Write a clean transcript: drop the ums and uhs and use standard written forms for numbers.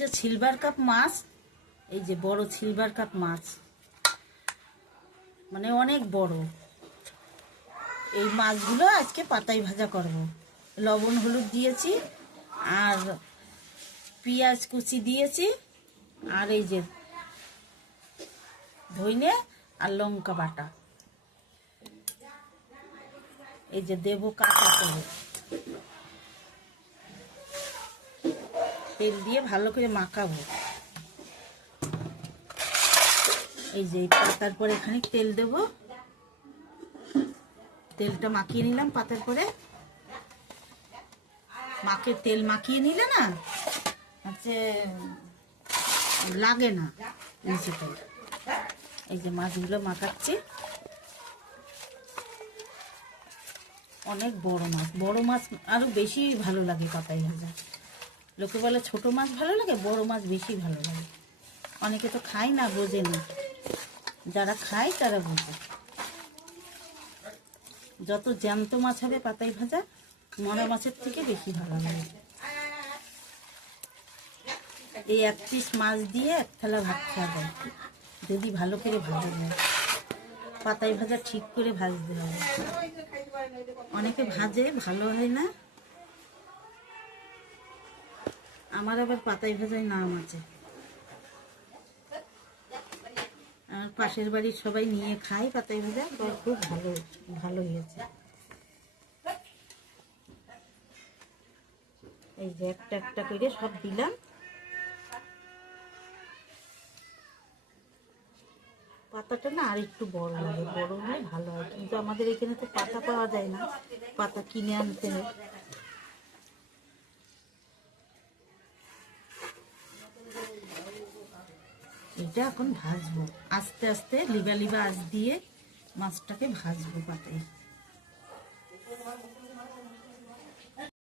যে silver cup মাছ, এই যে বড় সিলভার কাপ মাছ, মানে অনেক বড়। এই মাছগুলো আজকে পাতায় ভাজা করব। লবণ হলুদ দিয়েছি, আর পেঁয়াজ কুচি দিয়েছি, আর এই যে ধইনে আর লঙ্কা বাটা, এই যে দেবো কাটা করে। তেল দিয়ে ভালো করে মাখাবো। এই যে পাতার পরে এখানে তেল দেব। তেলটা মাখিয়ে নিলাম পাতার পরে। তেল মাখিয়ে নিলে না হচ্ছে লাগে না নিচেতে। এই যে মাছগুলো মাখাচ্ছি। অনেক বড় মাছ, বড় মাছ আরো বেশি ভালো লাগে পাতায় ভাজা। লোকে বলে ছোট মাছ ভালো লাগে, বড় মাছ বেশি ভালো লাগে। অনেকে তো খায় না, বোঝে না। যারা খায় তারা বোঝে। যত জ্যান্ত মাছ হবে পাতায় ভাজা, মরা মাছের থেকে বেশি ভালো লাগে। এই এক পিস মাছ দিয়ে এক থালা ভাত খাওয়া যায় যদি ভালো করে ভাজা যায়। পাতায় ভাজা ঠিক করে ভাজতে হবে। অনেকে ভাজে, ভালো হয় না। আমার আবার পাতায় ভাজায় নাম আছে। আমার পাশের বাড়ির সবাই নিয়ে খায় পাতায় ভাজা, খুব ভালো ভালো হয়েছে। এই যে একটা একটা করে সব দিলাম। পাতাটা না আর একটু বড় লাগে, বড় হলে ভালো হয়, কিন্তু আমাদের এখানে তো পাতা পাওয়া যায় না, পাতা কিনে আনতে হয়। এটা এখন ভাজবো আস্তে আস্তে, লিবা লিবা আঁচ দিয়ে মাছটাকে ভাজবো পাতায়।